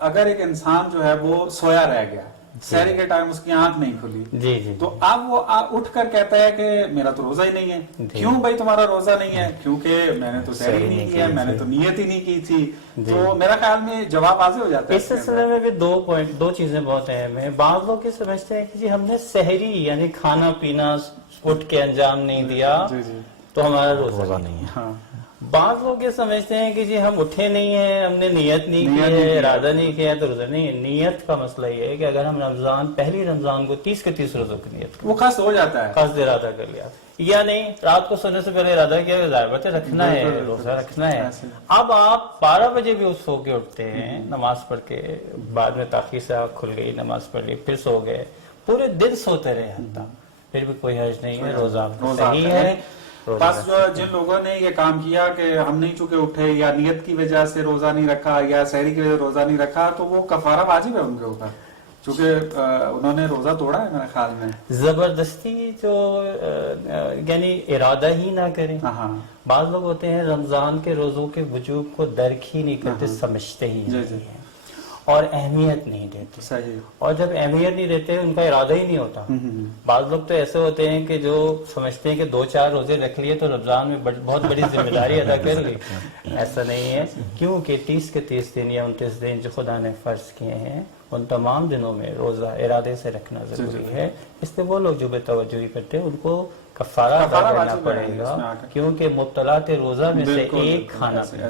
اگر ایک انسان جو ہے وہ سویا رہ گیا، سحری کے ٹائم اس کی آنکھ نہیں کھلی، جی جی، تو اب وہ اٹھ کر کہتا ہے کہ میرا تو روزہ ہی نہیں ہے. کیوں بھائی تمہارا روزہ نہیں ہے؟ کیونکہ میں نے تو سحری نہیں کیا، میں نے تو نیت ہی نہیں کی تھی. تو میرا خیال میں جواب واضح ہو جاتا ہے. اس سلسلے میں بھی دو چیزیں بہت اہم ہیں. بعض لوگ یہ سمجھتے ہیں کہ جی ہم نے سحری یعنی کھانا پینا اٹھ کے انجام نہیں دیا تو ہمارا روزہ نہیں ہے. بعض لوگ یہ سمجھتے ہیں کہ جی ہم اٹھے نہیں ہیں، ہم نے نیت نہیں کی ہے، ارادہ نہیں کیا تو روزہ نہیں ہے. نیت کا مسئلہ یہ ہے کہ اگر ہم پہلی رمضان کو 30 کے 30 روزوں کی نیت وہ قصد ہو جاتا ہے، قصد ارادہ کر لیا، یا نہیں رات کو سونے سے پہلے ارادہ کیا کہ ظاہر بات ہے رکھنا ہے، روزہ رکھنا ہے. اب آپ 12 بجے بھی سو کے اٹھتے ہیں نماز پڑھ کے، بعد میں تاخیر سے آنکھ کھل گئی، نماز پڑھ لی، پھر سو گئے، پورے دن سوتے رہے حتیٰ، پھر بھی کوئی حرج نہیں ہے، روزہ صحیح ہے. بس جو جن لوگوں نے یہ کام کیا کہ ہم نہیں چونکہ اٹھے یا نیت کی وجہ سے روزہ نہیں رکھا یا سحری کی وجہ سے روزہ نہیں رکھا، تو وہ کفارہ واجب ہے ان کے اوپر، چونکہ انہوں نے روزہ توڑا ہے میرے خیال میں. زبردستی جو یعنی ارادہ ہی نہ کریں. بعض لوگ ہوتے ہیں رمضان کے روزوں کے وجوب کو درک ہی نہیں کرتے، سمجھتے ہی نہیں ہیں اور اہمیت نہیں دیتے. صحیح. اور جب اہمیت نہیں دیتے ان کا ارادہ ہی نہیں ہوتا. بعض لوگ تو ایسے ہوتے ہیں کہ جو سمجھتے ہیں کہ 2-4 روزے رکھ لیے تو رمضان میں بہت بڑی ذمہ داری ادا کر لی. ایسا نہیں ہے، کیونکہ 30 کے 30 دن یا 29 دن جو خدا نے فرض کیے ہیں ان تمام دنوں میں روزہ ارادے سے رکھنا ضروری ہے. اس لیے وہ لوگ جو بے توجہی کرتے ہیں ان کو کفارہ ادا کرنا پڑے گا، کیونکہ مبطلات روزہ میں سے ایک کھانا پینا.